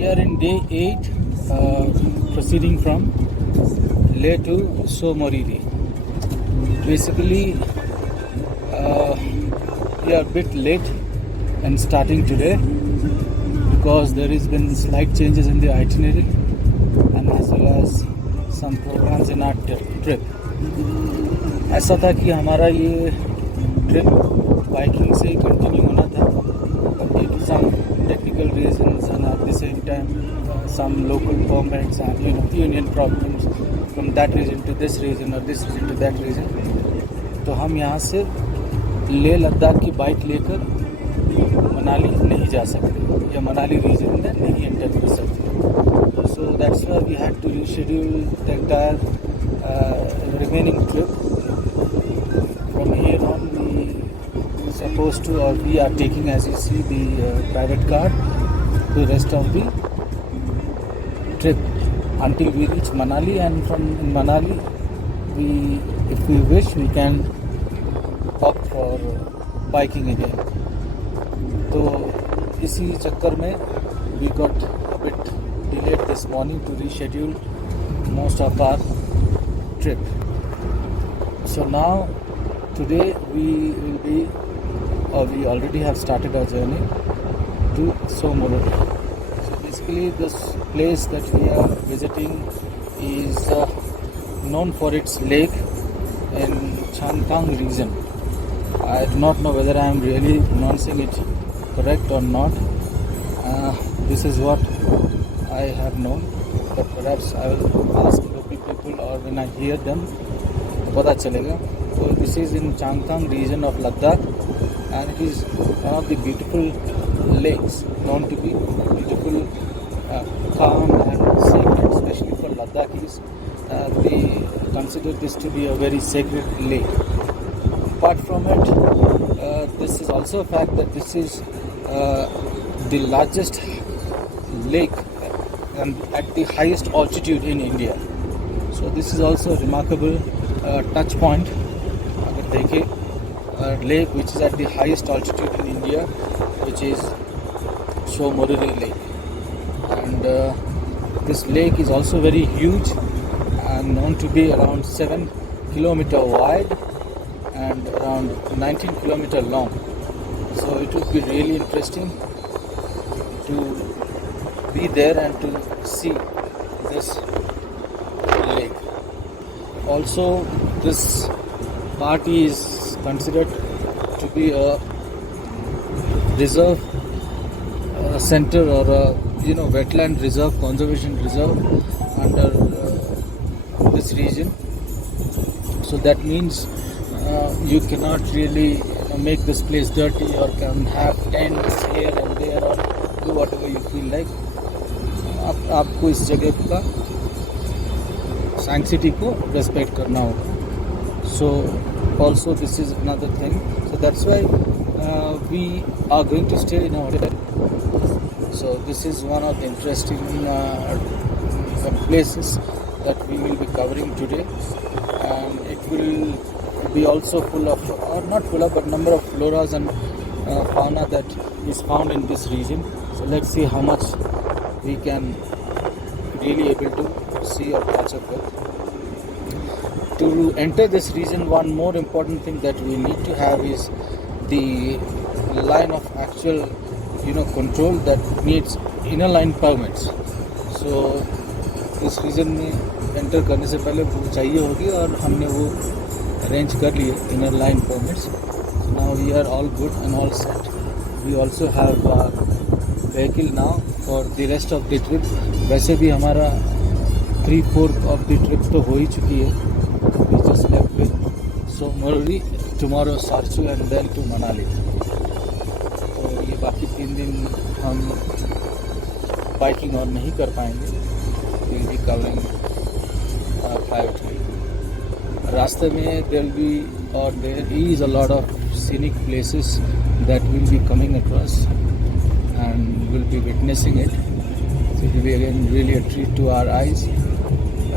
We are in day 8, proceeding from Leh to So Moriri. Basically, we are a bit late and starting today because there has been slight changes in the itinerary and as well as some programs in our trip. ऐसा था कि हमारा ये trip biking से कंटिन्यू होना था, but due to some technical reasons and at the same time some local permits and union problems from that region to this region or this region to that region, तो हम यहाँ से लेह लद्दाख की बाइक लेकर मनाली नहीं जा सकते या मनाली रीजन में नहीं एंटर कर सकते. So that's why we had to reschedule the entire remaining trip. From here on, we supposed to, or we are taking, as you see, the private car to the rest of the trip until we reach Manali, and from Manali, if we wish, we can opt for biking again. तो इसी चक्कर में we got a bit delayed this morning to reschedule most of our trip. So now today we already have started our journey to So Moriri. So basically this place that we are visiting is known for its lake in Changtang region. I do not know whether I am really pronouncing it correct or not. This is what I have known, but perhaps I will ask local people or when I hear them, पता चलेगा. So this is in Changtang region of Ladakh, and it is one of the beautiful lakes, known to be beautiful, calm and sacred, especially for Ladakhis. They consider this to be a very sacred lake. Apart from it, this is also a fact that this is the largest lake and at the highest altitude in India. So this is also a remarkable touch point. अगर देखें, lake which is at the highest altitude in India, which is So Moriri Lake, and this lake is also very huge and known to be around 7 kilometers wide and around 19 kilometers long. So it would be really interesting to be there and to see this lake. Also, this part is considered to be a reserve center or a wetland reserve, conservation reserve under this region. So that means you cannot really make this place dirty or can have tents here and there or do whatever you feel like. आपको इस जगह का sanctity को respect करना होगा. So also this is another thing. So that's why we are going to stay in a hotel. So this is one of the interesting places that we will be covering today, and it will be also full of, or not full of, but number of floras and fauna that is found in this region. So let's see how much we can really able to see or catch up with. To enter this region, one more important thing that we need to have is the line of actual control that needs inner line permits. So इस रीजन में एंटर करने से पहले वो चाहिए होगी और हमने वो अरेंज कर लिए inner line permits. So now we are all good and all set. We also have a vehicle now for the rest of the trip. वैसे भी हमारा 3/4 of the trip तो हो ही चुकी है. We just left with So Moriri, tomorrow Sarchu and then to Manali. तो ये बाकी 3 दिन हम बाइकिंग और नहीं कर पाएंगे. We'll be covering privately. रास्ते में there is a lot of scenic places that we'll be coming across and we'll be witnessing it. So it will be again really a treat to our eyes.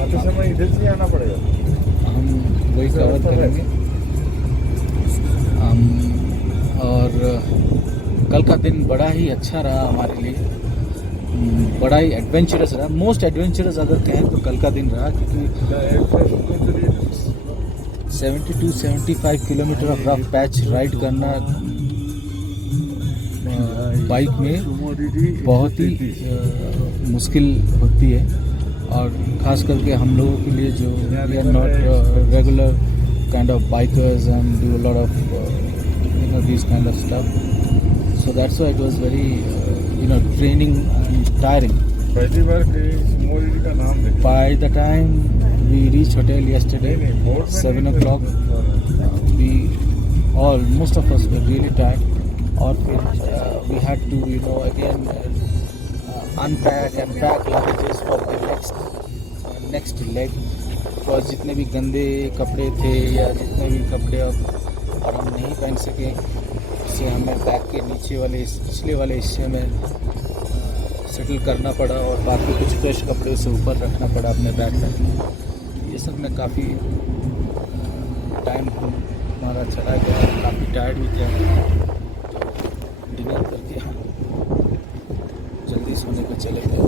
आते समय इधर से आना पड़ेगा. हम वही कवर करेंगे. और कल का दिन बड़ा ही अच्छा रहा हमारे लिए. बड़ा ही एडवेंचरस रहा, मोस्ट एडवेंचरस अगर कहें तो कल का दिन रहा, क्योंकि 70-75 kilometre of rough patch ride करना बाइक में बहुत ही मुश्किल होती है, और ख़ास करके हम लोगों के लिए जो we are not regular kind of bikers and do lot of this kind of stuff, so that's why it was very training and tiring. पहली बार मोरिडी का नाम देखा. By the time we reached hotel yesterday, 7 o'clock, we all, most of us were really tired. और फिर we had to again unpack and pack luggages for the next leg, because जितने भी गंदे कपड़े थे या जितने भी कपड़े अब और हम नहीं पहन सके, उसे हमें बैग के नीचे वाले पिछले वाले हिस्से में सेटल करना पड़ा, और बाकी कुछ फ्रेश कपड़े उसे ऊपर रखना पड़ा अपने बैग में. ये सब में काफ़ी टाइम हमारा चला गया, काफ़ी टायर्ड भी थे, तो डिनर करके हम जल्दी सोने को चले गए.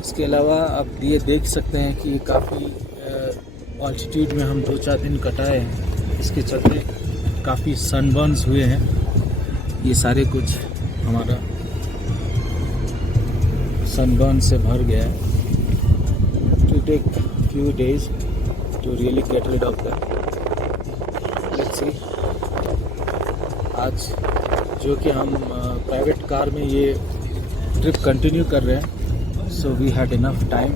इसके अलावा आप ये देख सकते हैं कि काफ़ी ऑल्टीट्यूड में हम 2-4 दिन कटाए हैं, इसके चलते काफ़ी सनबर्न्स हुए हैं. ये सारे कुछ हमारा सनबर्न से भर गया है. To take few days to really get rid of that. Let's see. आज जो कि हम प्राइवेट कार में ये ट्रिप कंटिन्यू कर रहे हैं, so we had enough time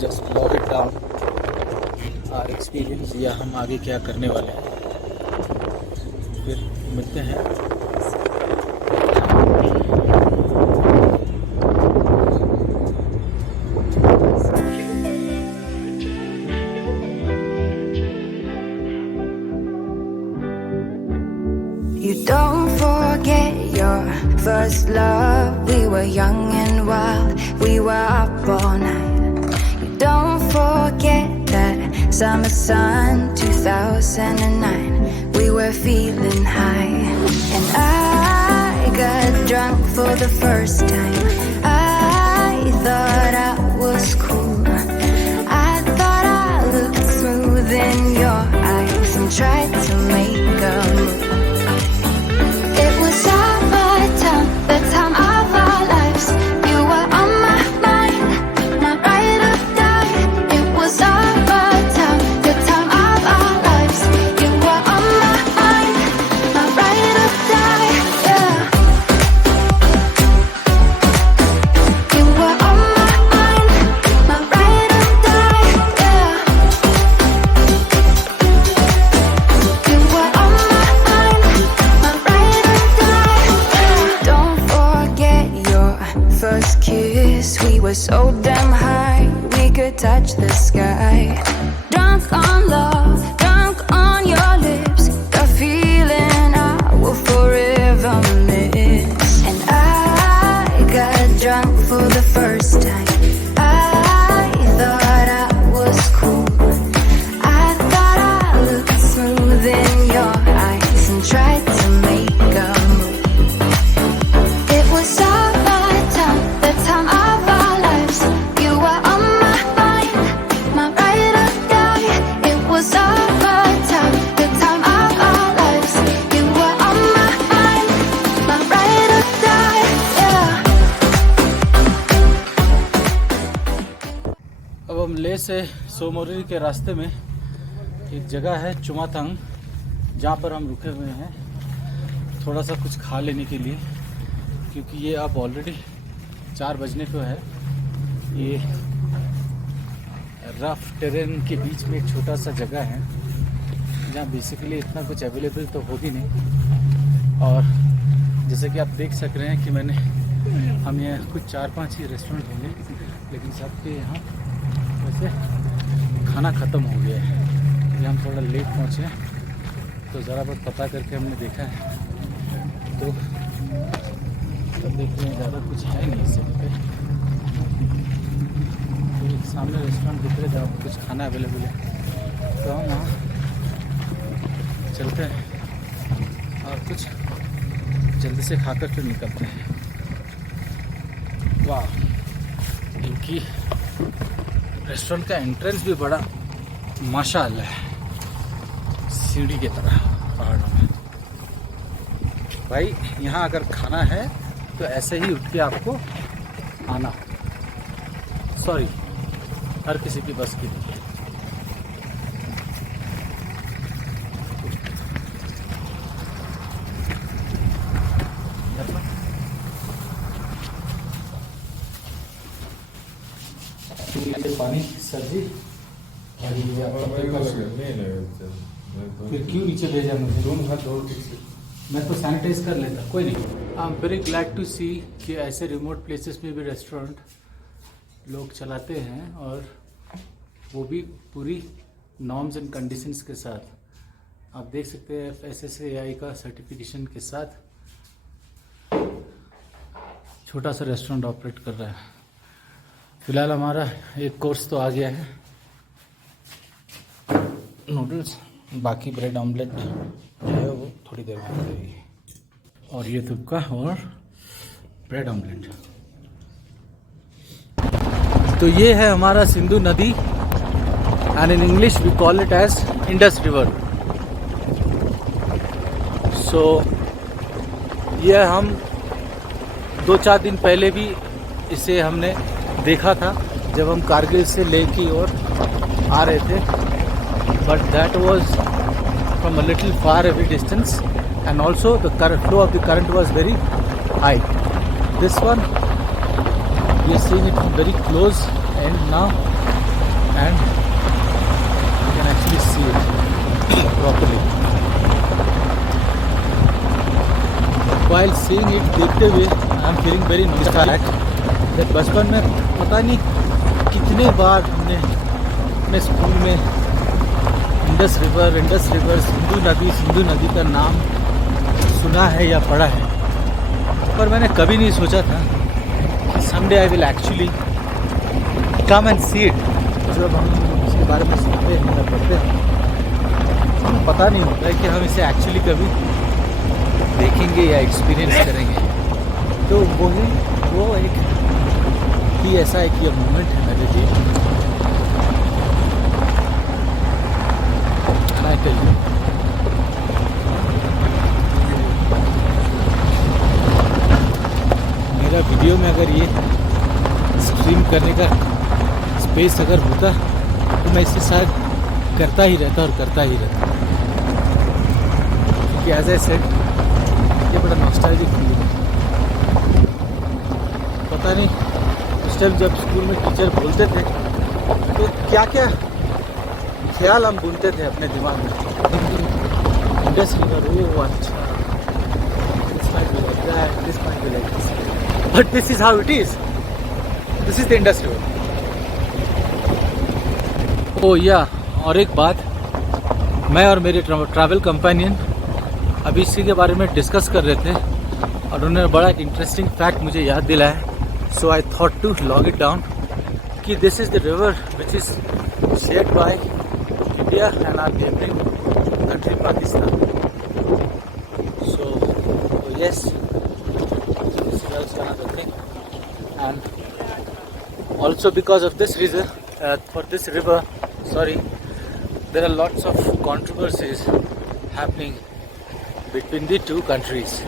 just log it down our experience, या हम आगे क्या करने वाले हैं. फिर मिलते हैं. You don't forget your first love. We were young and wild, we were up all night. You don't forget that summer sun 2009. We were feeling high, and I got drunk for the first time. I thought I was cool, I thought I looked smooth in your eyes, and tried to make a move. The time of our lives, you were on my mind, my ride or die. It was our time, the time of our lives, you were on my mind, my ride or die. Yeah, you were on my mind, my ride or die. Yeah, you were on my mind, my ride or die. Don't forget your first kiss. We were so damn high, we could touch the sky. Drunk on love, drunk on your lips, the feeling I will forever miss. And I got drunk for the first time. I thought I was cool, I thought I looked smooth in your eyes, and tried to make a move. It was our time, the time of our lives. You were on my mind, my ride or die. It was our time, the time of our lives. You were on my mind, my ride or die. Yeah. अब हम ले से सोमोरी के रास्ते में एक जगह है चुमाथंग, जहाँ पर हम रुके हुए हैं थोड़ा सा कुछ खा लेने के लिए, क्योंकि ये अब ऑलरेडी 4 बजने को है. ये रफ टेरेन के बीच में एक छोटा सा जगह है, जहाँ बेसिकली इतना कुछ अवेलेबल तो होगी नहीं. और जैसे कि आप देख सक रहे हैं कि हम यहाँ कुछ 4-5 ही रेस्टोरेंट होंगे, लेकिन सबके यहाँ वैसे खाना ख़त्म हो गया है. ये हम थोड़ा लेट पहुँचे, तो ज़रा बहुत पता करके हमने देखा है, तो तब देखते हैं ज़्यादा कुछ है नहीं इस जगह पे. तो एक सामने रेस्टोरेंट दिख रहे जहाँ कुछ खाना अवेलेबल है, तो हम वहाँ चलते हैं और कुछ जल्दी से खाकर फिर निकलते हैं। वाह, इनकी रेस्टोरेंट का एंट्रेंस भी बड़ा माशाअल्लाह है, सीढ़ी की तरह पहाड़ों में। भाई यहाँ अगर खाना है तो ऐसे ही उठ के आपको आना, सॉरी हर किसी की बस की नहीं है। पानी सब्जी फिर क्यों नीचे भेजा मुझे? दोनों हाथ धो के मैं तो सैनिटाइज कर लेता, कोई नहीं। I am very glad to see कि ऐसे रिमोट प्लेसेस में भी रेस्टोरेंट लोग चलाते हैं, और वो भी पूरी नॉर्म्स एंड कंडीशंस के साथ। आप देख सकते हैं FSSAI का सर्टिफिकेशन के साथ छोटा सा रेस्टोरेंट ऑपरेट कर रहा है। फिलहाल हमारा एक कोर्स तो आ गया है, नूडल्स, बाकी ब्रेड ऑमलेट है वो थोड़ी देर में आ जाएगी। और ये तुक्का और ब्रेड ऑमलेट। तो ये है हमारा सिंधु नदी, and in English we call it as Indus river. So ये हम 2-4 दिन पहले भी इसे हमने देखा था जब हम कारगिल से लेह की ओर आ रहे थे, but that was from a little far away distance, and also the flow of the current was very high. This one we are seeing it very close and now, and you can actually see it properly. While seeing it, देखते हुए I am feeling very nostalgic. बचपन में पता नहीं कितने बार हमने अपने स्कूल में इंडस रिवर, सिंधु नदी का नाम सुना है या पढ़ा है, पर मैंने कभी नहीं सोचा था कि someday I will actually come and see it. जब हम इसके बारे में सुनते हैं या पढ़ते हैं, हमें पता नहीं होता है कि हम इसे एक्चुअली कभी देखेंगे या एक्सपीरियंस करेंगे। तो वो एक ही ऐसा एक ये मोमेंट है मेरे लिए। मेरा वीडियो में अगर ये स्ट्रीम करने का स्पेस अगर होता तो मैं इसे शायद करता ही रहता। क्योंकि एज आई सेड, ये बड़ा नॉस्टैल्जिक फीलिंग है। पता नहीं उस टाइम जब स्कूल में टीचर बोलते थे तो क्या क्या ख्याल हम बुनते थे अपने दिमाग में। इंडस रिवर, वो अच्छा, this might be like that, this might be like this, but this is how it is, this is the Indus river. Oh yeah, और एक बात, मैं और मेरे ट्रैवल कंपेनियन अभी इसी के बारे में डिस्कस कर रहे थे, और उन्होंने बड़ा एक इंटरेस्टिंग फैक्ट मुझे याद दिलाया। So I thought to log it down कि this is the river which is shared by India and our neighbouring country Pakistan. So yes, this is also another thing, and also because of this reason, for this river, there are lots of controversies happening between the two countries.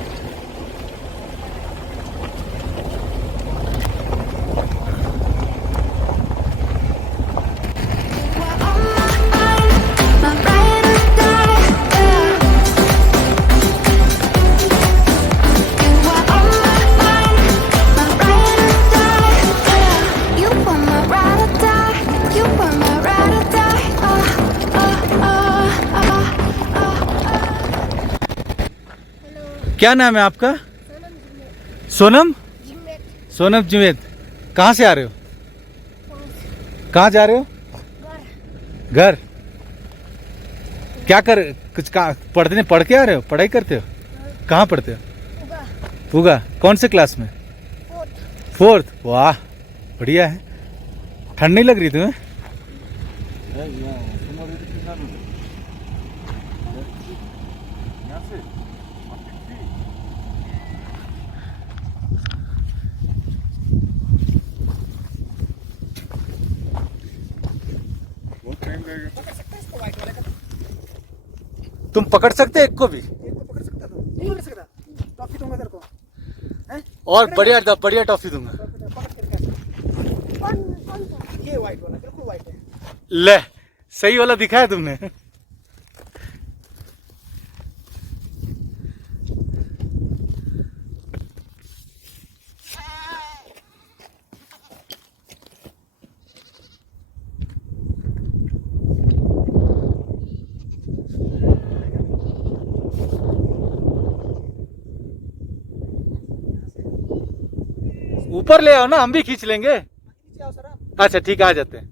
क्या नाम है आपका? सोनम जिमेद। कहाँ से आ रहे हो? कहाँ जा रहे हो? घर। क्या कर, कुछ पढ़ के आ रहे हो? पढ़ाई करते हो? कहाँ पढ़ते हो? उगा। कौन से क्लास में? 4th। वाह, बढ़िया है। ठंड नहीं लग रही तुम्हें? तुम पकड़ सकते एक को भी? एक को पकड़ सकता तो नहीं पकड़ सकता, टॉफी दूंगा तेरे को हैं। और बढ़िया बढ़िया टॉफी दूंगा। पकड़ करके ये व्हाइट वाला बिल्कुल व्हाइट है। ले सही वाला दिखाया तुमने। ऊपर ले आओ ना, हम भी खींच लेंगे। नीचे आओ सर आप। अच्छा ठीक है, आ जाते हैं।